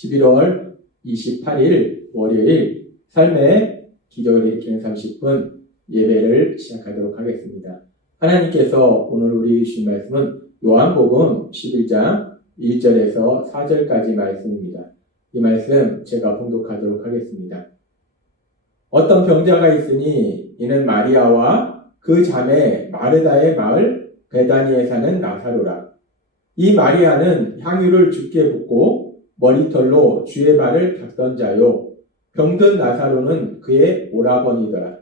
11월 28일 월요일 삶의 기적을 일으키는 30분 예배를 시작하도록 하겠습니다. 하나님께서 오늘 우리에게 주신 말씀은 요한복음 11장 1절에서 4절까지 말씀입니다. 이 말씀 제가 봉독하도록 하겠습니다. 어떤 병자가 있으니 이는 마리아와 그 자매 마르다의 마을 베다니에 사는 나사로라. 이 마리아는 향유를 주께 붓고 머리털로 주의 발을 닦던 자요. 병든 나사로는 그의 오라버니더라.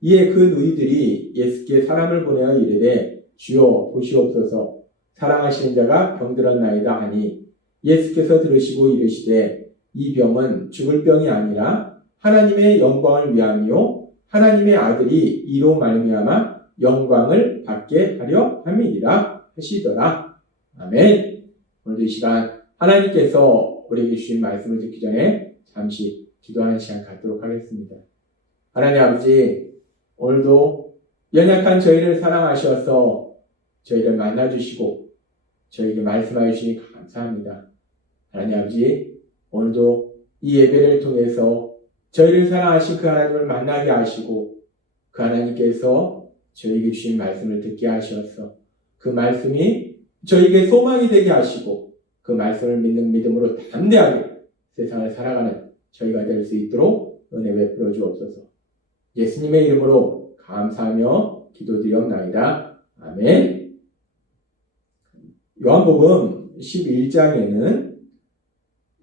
이에 그 누이들이 예수께 사람을 보내어 이르되 주여 보시옵소서 사랑하시는 자가 병들었나이다 하니 예수께서 들으시고 이르시되 이 병은 죽을 병이 아니라 하나님의 영광을 위함이요 하나님의 아들이 이로 말미암아 영광을 받게 하려 함이니라 하시더라. 아멘. 오늘도 이 시간 하나님께서 우리에게 주신 말씀을 듣기 전에 잠시 기도하는 시간 갖도록 하겠습니다. 하나님 아버지, 오늘도 연약한 저희를 사랑하셔서 저희를 만나주시고 저희에게 말씀하여 주시니 감사합니다. 하나님 아버지, 오늘도 이 예배를 통해서 저희를 사랑하신 그 하나님을 만나게 하시고 그 하나님께서 저희에게 주신 말씀을 듣게 하셔서 그 말씀이 저희에게 소망이 되게 하시고 그 말씀을 믿는 믿음으로 담대하게 세상을 살아가는 저희가 될 수 있도록 은혜 베풀어 주옵소서. 예수님의 이름으로 감사하며 기도드리옵나이다. 아멘. 요한복음 11장에는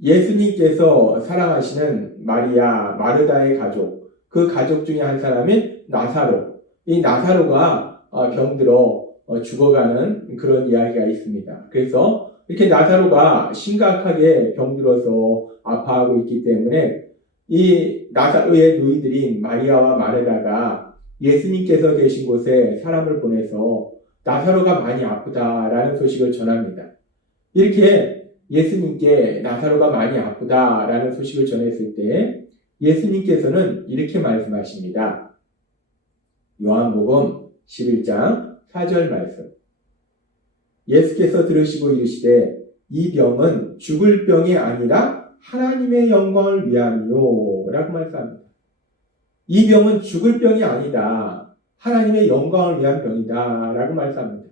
예수님께서 사랑하시는 마리아, 마르다의 가족, 그 가족 중에 한 사람인 나사로, 이 나사로가 병들어 죽어가는 그런 이야기가 있습니다. 그래서 이렇게 나사로가 심각하게 병들어서 아파하고 있기 때문에 이 나사로의 누이들인 마리아와 마르다가 예수님께서 계신 곳에 사람을 보내서 나사로가 많이 아프다라는 소식을 전합니다. 이렇게 예수님께 나사로가 많이 아프다라는 소식을 전했을 때 예수님께서는 이렇게 말씀하십니다. 요한복음 11장 4절 말씀. 예수께서 들으시고 이르시되 이 병은 죽을 병이 아니라 하나님의 영광을 위함이요 라고 말씀합니다. 이 병은 죽을 병이 아니다. 하나님의 영광을 위한 병이다 라고 말씀합니다.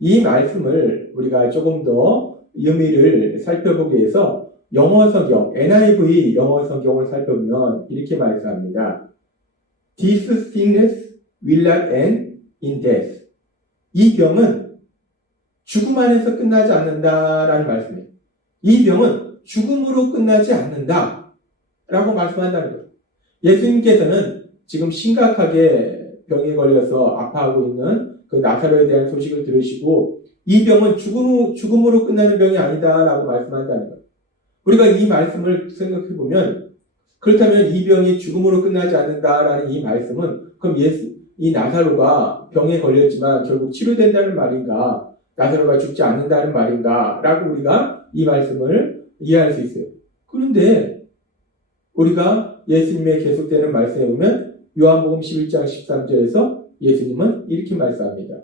이 말씀을 우리가 조금 더 의미를 살펴보기 위해서 영어 성경, NIV 영어 성경을 살펴보면 이렇게 말씀합니다. This sickness will not end in death. 이 병은 죽음 안에서 끝나지 않는다라는 말씀이에요. 이 병은 죽음으로 끝나지 않는다 라고 말씀한다는 거예요. 예수님께서는 지금 심각하게 병에 걸려서 아파하고 있는 그 나사로에 대한 소식을 들으시고 이 병은 죽음으로 끝나는 병이 아니다 라고 말씀한다는 거예요. 우리가 이 말씀을 생각해 보면 그렇다면 이 병이 죽음으로 끝나지 않는다라는 이 말씀은 그럼 이 나사로가 병에 걸렸지만 결국 치료된다는 말인가? 나사로가 죽지 않는다는 말인가? 라고 우리가 이 말씀을 이해할 수 있어요. 그런데 우리가 예수님의 계속되는 말씀에 보면 요한복음 11장 13절에서 예수님은 이렇게 말씀합니다.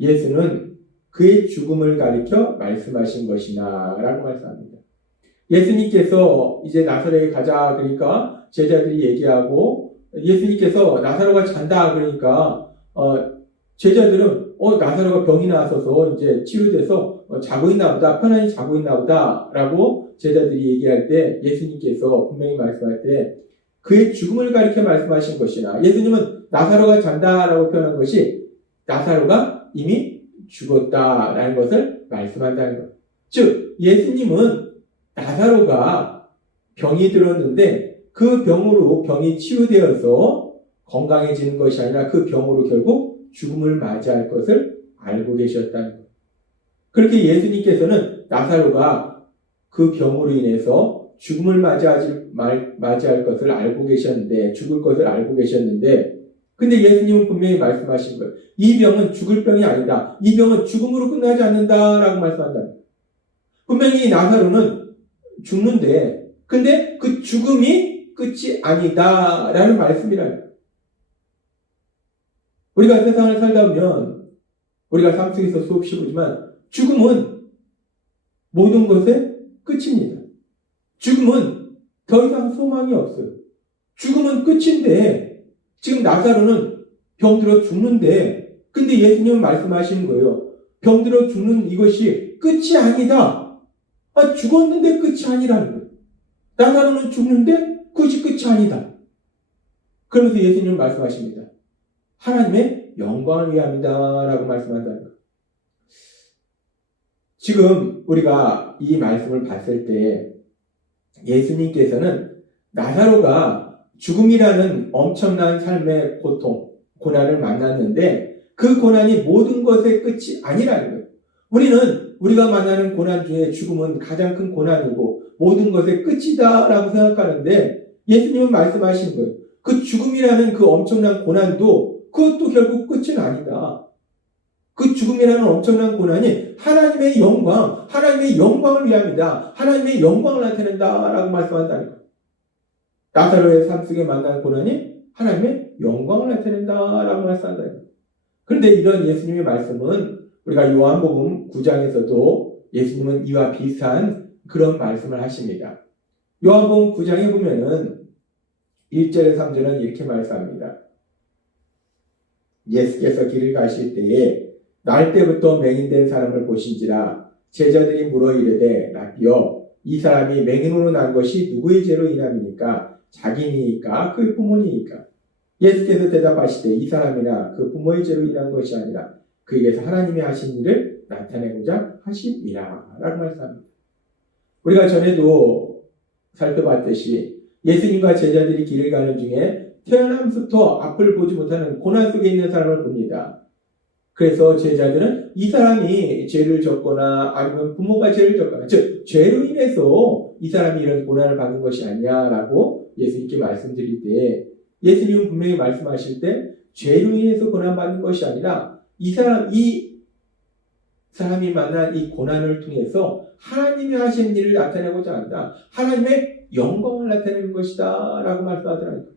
예수는 그의 죽음을 가리켜 말씀하신 것이나 라고 말씀합니다. 예수님께서 이제 나사로에 가자 그러니까 제자들이 얘기하고 예수님께서 나사로가 잔다 그러니까 제자들은 나사로가 병이 나서서 이제 치료돼서 자고 있나 보다, 편안히 자고 있나 보다 라고 제자들이 얘기할 때 예수님께서 분명히 말씀할 때 그의 죽음을 가리켜 말씀하신 것이나 예수님은 나사로가 잔다라고 표현한 것이 나사로가 이미 죽었다라는 것을 말씀한다는 것. 즉 예수님은 나사로가 병이 들었는데 그 병으로 병이 치유되어서 건강해지는 것이 아니라 그 병으로 결국 죽음을 맞이할 것을 알고 계셨다는 것. 그렇게 예수님께서는 나사로가 그 병으로 인해서 죽음을 맞이할 것을 알고 계셨는데, 죽을 것을 알고 계셨는데, 근데 예수님은 분명히 말씀하신 거예요. 이 병은 죽을 병이 아니다. 이 병은 죽음으로 끝나지 않는다라고 말씀한다. 분명히 나사로는 죽는데, 근데 그 죽음이 끝이 아니다라는 말씀이라요. 우리가 세상을 살다 보면 우리가 삶 속에서 수없이 보지만 죽음은 모든 것의 끝입니다. 죽음은 더 이상 소망이 없어요. 죽음은 끝인데 지금 나사로는 병들어 죽는데 근데 예수님은 말씀하시는 거예요. 병들어 죽는 이것이 끝이 아니다. 죽었는데 끝이 아니라는 거예요. 나사로는 죽는데 그것이 끝이 아니다. 그러면서 예수님은 말씀하십니다. 하나님의 영광을 위함이다 라고 말씀한다는 거예요. 지금 우리가 이 말씀을 봤을 때 예수님께서는 나사로가 죽음이라는 엄청난 삶의 고통, 고난을 만났는데 그 고난이 모든 것의 끝이 아니라는 거예요. 우리는 우리가 만나는 고난 중에 죽음은 가장 큰 고난이고 모든 것의 끝이다 라고 생각하는데 예수님은 말씀하신 거예요. 그 죽음이라는 그 엄청난 고난도 그것도 결국 끝은 아니다. 그 죽음이라는 엄청난 고난이 하나님의 영광, 하나님의 영광을 위함이다. 하나님의 영광을 나타낸다 라고 말씀한다는 거예요. 나사로의 삶 속에 만난 고난이 하나님의 영광을 나타낸다 라고 말씀한다는 거예요. 그런데 이런 예수님의 말씀은 우리가 요한복음 9장에서도 예수님은 이와 비슷한 그런 말씀을 하십니다. 요한복음 9장에 보면은 1절에 3절은 이렇게 말씀합니다. 예수께서 길을 가실 때에 날 때부터 맹인된 사람을 보신지라 제자들이 물어 이르되 라비여 이 사람이 맹인으로 난 것이 누구의 죄로 인함이니까 자기니까 그의 부모니까 예수께서 대답하시되 이 사람이나 그 부모의 죄로 인한 것이 아니라 그에게서 하나님이 하신 일을 나타내고자 하심이라 라고 말씀합니다. 우리가 전에도 살펴봤듯이 예수님과 제자들이 길을 가는 중에 태어나면서부터 앞을 보지 못하는 고난 속에 있는 사람을 봅니다. 그래서 제자들은 이 사람이 죄를 졌거나 아니면 부모가 죄를 졌거나 즉 죄로 인해서 이 사람이 이런 고난을 받는 것이 아니냐라고 예수님께 말씀드릴 때 예수님은 분명히 말씀하실 때 죄로 인해서 고난받는 것이 아니라 이 사람이 만난 이 고난을 통해서 하나님이 하신 일을 나타내고자 한다. 하나님의 영광을 나타내는 것이다 라고 말씀하더라고요.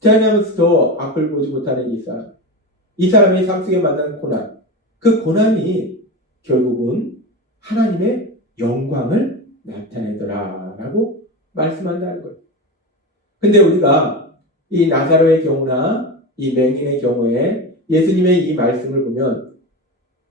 태어나면서도 앞을 보지 못하는 이 사람이 삶 속에 만난 고난, 그 고난이 결국은 하나님의 영광을 나타내더라 라고 말씀한다는 거예요. 근데 우리가 이 나사로의 경우나 이 맹인의 경우에 예수님의 이 말씀을 보면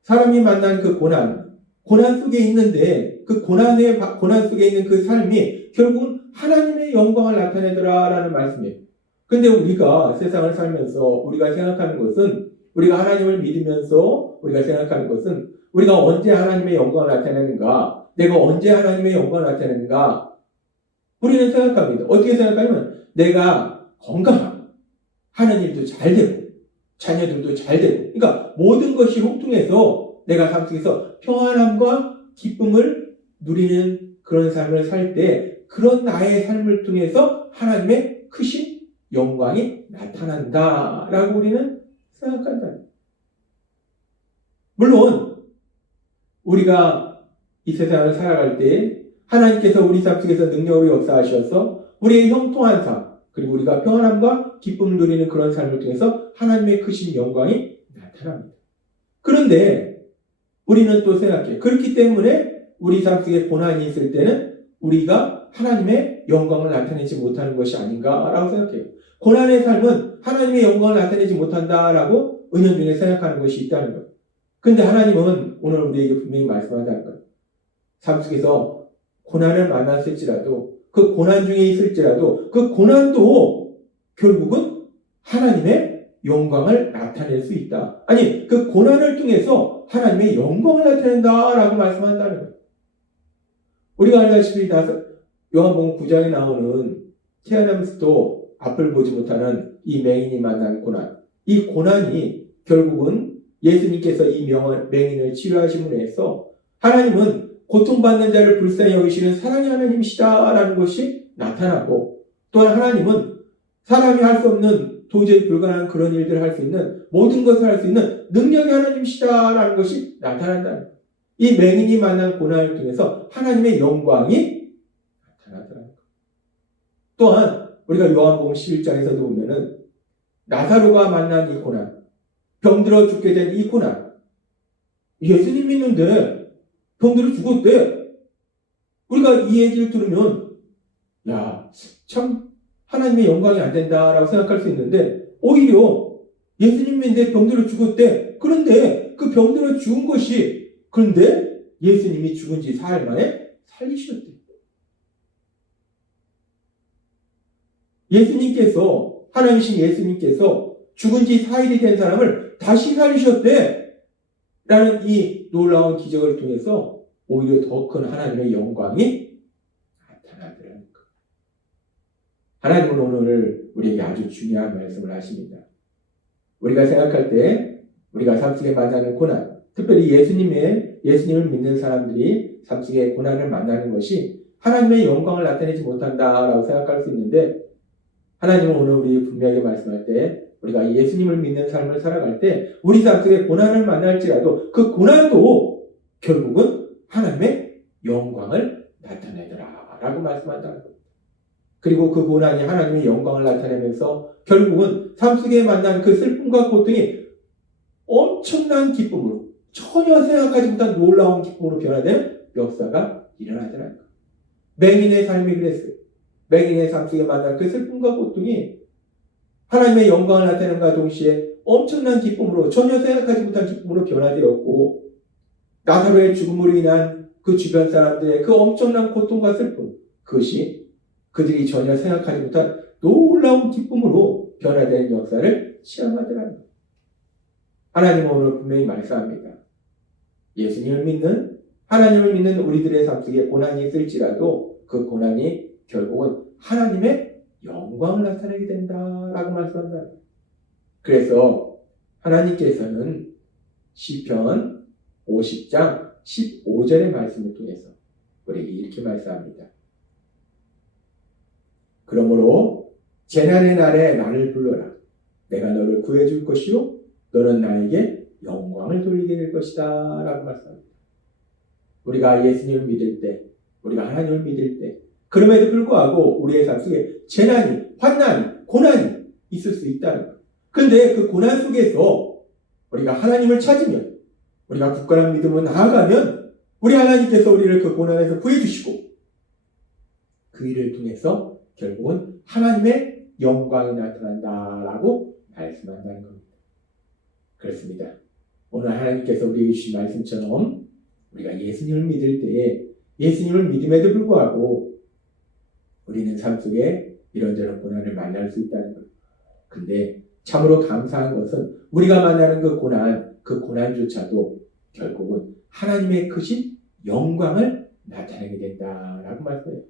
사람이 만난 그 고난 속에 있는데 그 고난 속에 있는 그 삶이 결국은 하나님의 영광을 나타내더라 라는 말씀이에요. 근데 우리가 세상을 살면서 우리가 생각하는 것은 우리가 하나님을 믿으면서 우리가 생각하는 것은 우리가 언제 하나님의 영광을 나타내는가? 내가 언제 하나님의 영광을 나타내는가? 우리는 생각합니다. 어떻게 생각하냐면 내가 건강하고 하는 일도 잘 되고 자녀들도 잘 되고 그러니까 모든 것이 형통해서 내가 삶 속에서 평안함과 기쁨을 누리는 그런 삶을 살 때 그런 나의 삶을 통해서 하나님의 크신 영광이 나타난다라고 우리는 생각한다. 물론 우리가 이 세상을 살아갈 때 하나님께서 우리 삶 속에서 능력으로 역사하셔서 우리의 형통한 삶 그리고 우리가 평안함과 기쁨을 누리는 그런 삶을 통해서 하나님의 크신 영광이 나타납니다. 그런데 우리는 또 생각해. 그렇기 때문에 우리 삶 속에 고난이 있을 때는 우리가 하나님의 영광을 나타내지 못하는 것이 아닌가라고 생각해요. 고난의 삶은 하나님의 영광을 나타내지 못한다라고 은연중에 생각하는 것이 있다는 거예요. 그런데 하나님은 오늘 우리에게 분명히 말씀한다는 거예요. 삶 속에서 고난을 만났을지라도 그 고난 중에 있을지라도 그 고난도 결국은 하나님의 영광을 나타낼 수 있다. 아니 그 고난을 통해서 하나님의 영광을 나타낸다라고 말씀한다는 거예요. 우리가 알다시피 요한복음 9장에 나오는 태어나면서도 앞을 보지 못하는 이 맹인이 만난 고난. 이 고난이 결국은 예수님께서 이 맹인을 치료하심으로 해서 하나님은 고통받는 자를 불쌍히 여기시는 사랑의 하나님이시다라는 것이 나타나고 또한 하나님은 사람이 할 수 없는 도저히 불가능한 그런 일들을 할 수 있는 모든 것을 할 수 있는 능력의 하나님이시다라는 것이 나타난다는 거예요. 이 맹인이 만난 고난을 통해서 하나님의 영광이 나타나더라는 거예요. 또한 우리가 요한복음 11장에서도 보면은 나사로가 만난 이 고난, 병들어 죽게 된 이 고난, 예수님 믿는데 병들어 죽었대. 우리가 이 얘기를 들으면 야, 참 하나님의 영광이 안 된다라고 생각할 수 있는데 오히려 예수님인데 병들어 죽었대. 그런데 그 병들어 죽은 것이 그런데 예수님이 죽은 지 사흘 만에 살리셨대. 예수님께서 하나님이신 예수님께서 죽은 지 4일이 된 사람을 다시 살리셨대. 라는 이 놀라운 기적을 통해서 오히려 더 큰 하나님의 영광이 나타나더라는 것. 하나님은 오늘 우리에게 아주 중요한 말씀을 하십니다. 우리가 생각할 때 우리가 삶 속에 만나는 고난, 특별히 예수님을 믿는 사람들이 삶 속에 고난을 만나는 것이 하나님의 영광을 나타내지 못한다라고 생각할 수 있는데 하나님은 오늘 우리 분명하게 말씀할 때 우리가 예수님을 믿는 삶을 살아갈 때 우리 삶 속에 고난을 만날지라도 그 고난도 결국은 하나님의 영광을 나타내더라 라고 말씀한다는 겁니다. 그리고 그 고난이 하나님의 영광을 나타내면서 결국은 삶 속에 만난 그 슬픔과 고통이 엄청난 기쁨으로 전혀 생각하지 못한 놀라운 기쁨으로 변화되는 역사가 일어나더라는 겁니다. 맹인의 삶이 그랬어요. 맹인의 삶 속에 만난 그 슬픔과 고통이 하나님의 영광을 나타내는과 동시에 엄청난 기쁨으로 전혀 생각하지 못한 기쁨으로 변화되었고 나사로의 죽음으로 인한 그 주변 사람들의 그 엄청난 고통과 슬픔 그것이 그들이 전혀 생각하지 못한 놀라운 기쁨으로 변화되는 역사를 체험하더라는 겁니다. 하나님은 오늘 분명히 말씀합니다. 하나님을 믿는 우리들의 삶 속에 고난이 있을지라도 그 고난이 결국은 하나님의 영광을 나타내게 된다라고 말씀한다. 그래서 하나님께서는 시편 50장 15절의 말씀을 통해서 우리에게 이렇게 말씀합니다. 그러므로 재난의 날에 나를 불러라. 내가 너를 구해줄 것이요 너는 나에게 영광을 돌리게 될 것이다 라고 말씀합니다. 우리가 예수님을 믿을 때 우리가 하나님을 믿을 때 그럼에도 불구하고 우리의 삶 속에 재난이, 환난이, 고난이 있을 수 있다는 것. 그런데 그 고난 속에서 우리가 하나님을 찾으면, 우리가 굳건한 믿음으로 나아가면 우리 하나님께서 우리를 그 고난에서 구해주시고 그 일을 통해서 결국은 하나님의 영광이 나타난다라고 말씀한다는 겁니다. 그렇습니다. 오늘 하나님께서 우리에게 주신 말씀처럼 우리가 예수님을 믿을 때에 예수님을 믿음에도 불구하고 우리는 삶 속에 이런저런 고난을 만날 수 있다는 것. 근데 참으로 감사한 것은 우리가 만나는 그 고난조차도 결국은 하나님의 크신 영광을 나타내게 된다라고 말씀해요.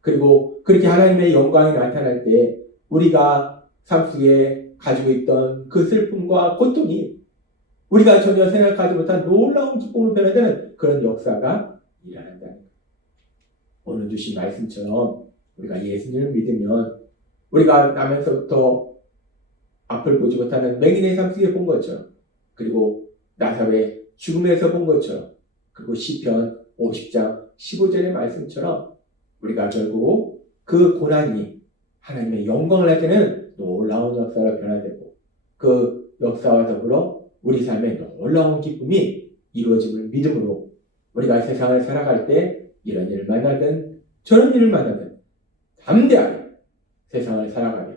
그리고 그렇게 하나님의 영광이 나타날 때 우리가 삶 속에 가지고 있던 그 슬픔과 고통이 우리가 전혀 생각하지 못한 놀라운 기쁨으로 변화되는 그런 역사가 일어난다는 거예요. 오늘 주신 말씀처럼 우리가 예수님을 믿으면 우리가 나면서부터 앞을 보지 못하는 맹인의 삶 속에 본 것처럼 그리고 나사로의 죽음에서 본 것처럼 그리고 시편 50장 15절의 말씀처럼 우리가 결국 그 고난이 하나님의 영광을 나타내는 놀라운 역사로 변화되고 그 역사와 더불어 우리 삶에 놀라운 기쁨이 이루어짐을 믿음으로 우리가 세상을 살아갈 때 이런 일을 만나든 저런 일을 만나든 담대하게 세상을 살아가며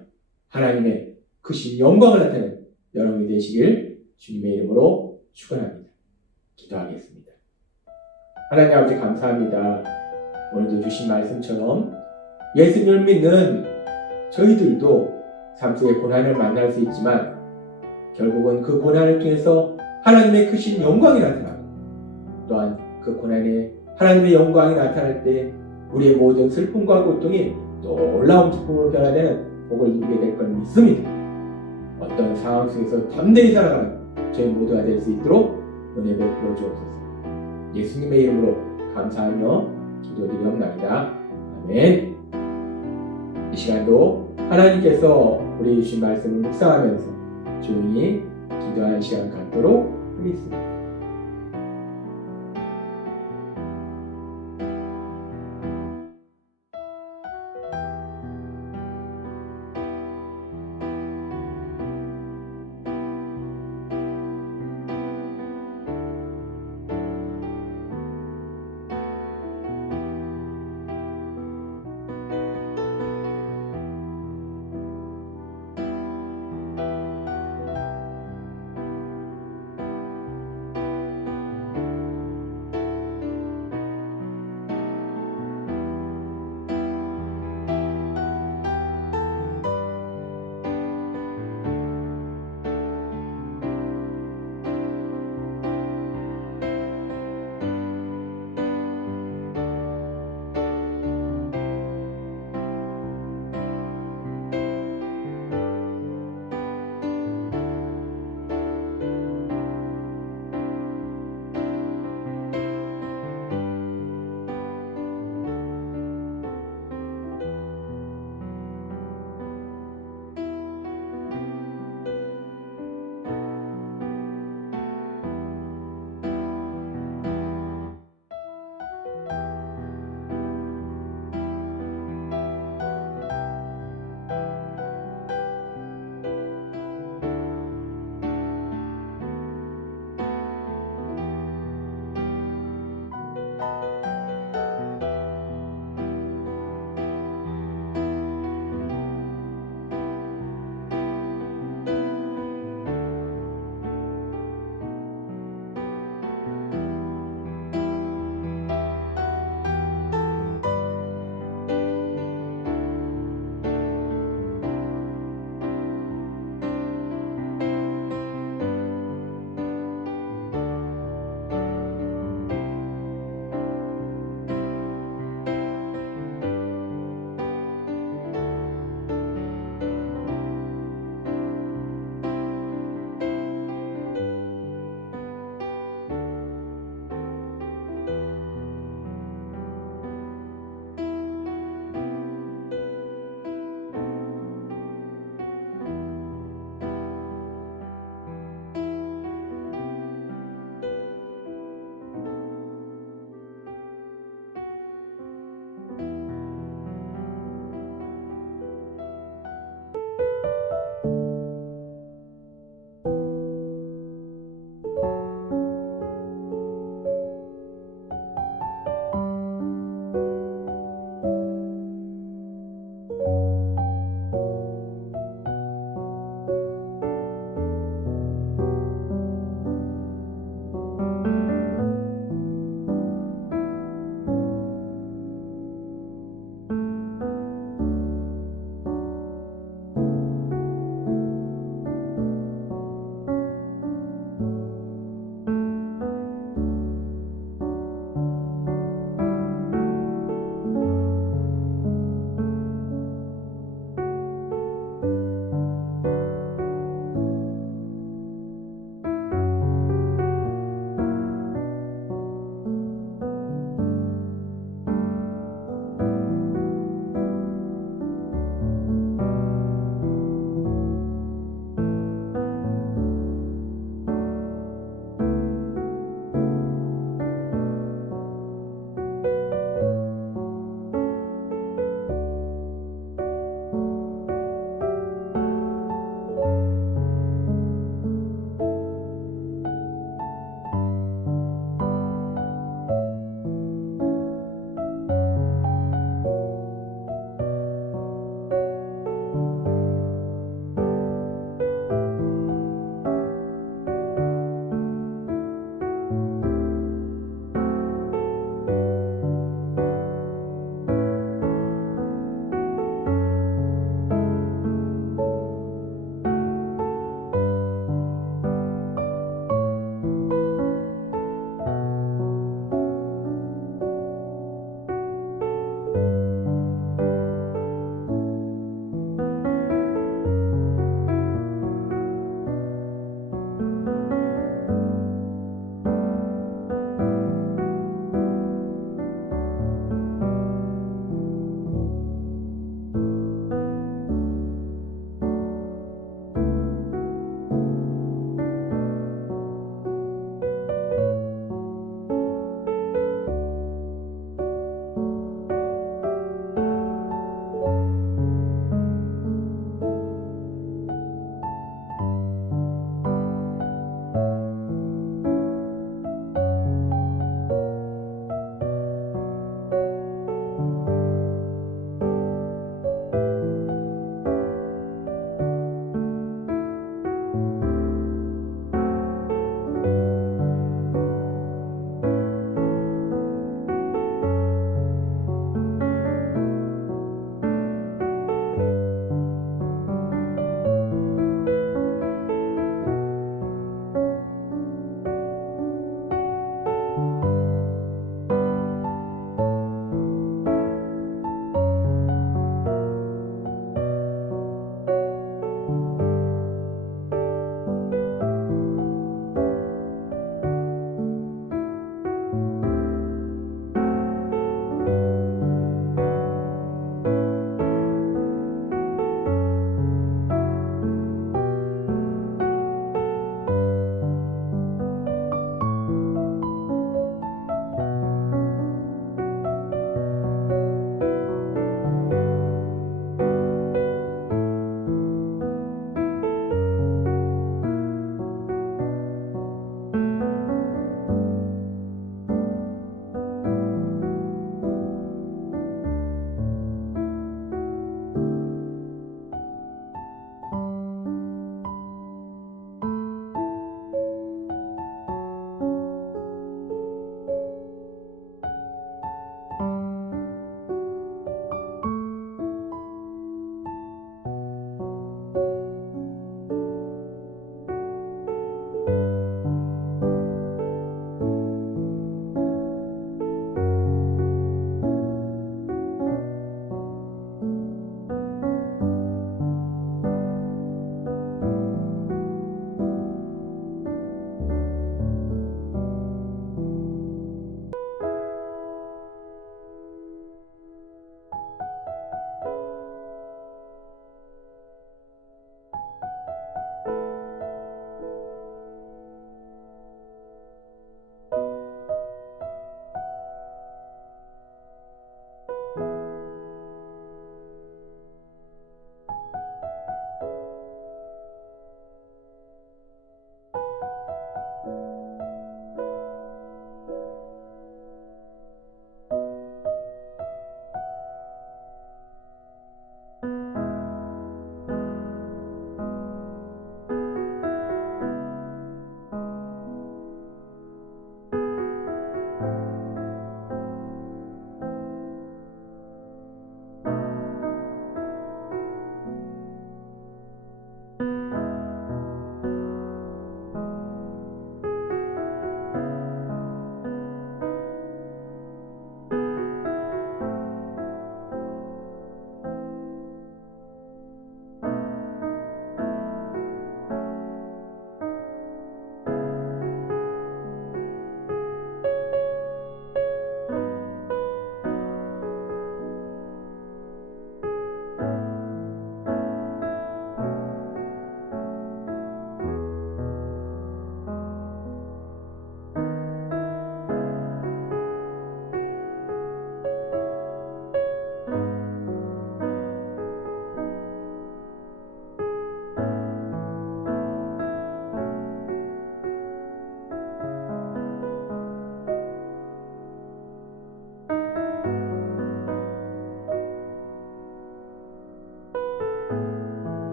하나님의 크신 영광을 나타내는 여러분이 되시길 주님의 이름으로 축원합니다. 기도하겠습니다. 하나님 아버지 감사합니다. 오늘도 주신 말씀처럼 예수님을 믿는 저희들도 삶 속에 고난을 만날 수 있지만 결국은 그 고난을 통해서 하나님의 크신 영광이 나타나고 또한 그 고난에 하나님의 영광이 나타날 때 우리의 모든 슬픔과 고통이 놀라운 기쁨으로 변화되는 복을 누리게 될 걸 믿습니다. 어떤 상황 속에서 담대히 살아가는 저희 모두가 될 수 있도록 은혜 베풀어 주옵소서. 예수님의 이름으로 감사하며 기도드리옵나이다. 아멘. 이 시간도 하나님께서 우리 주신 말씀을 묵상하면서 조용히 기도하는 시간 갖도록 하겠습니다.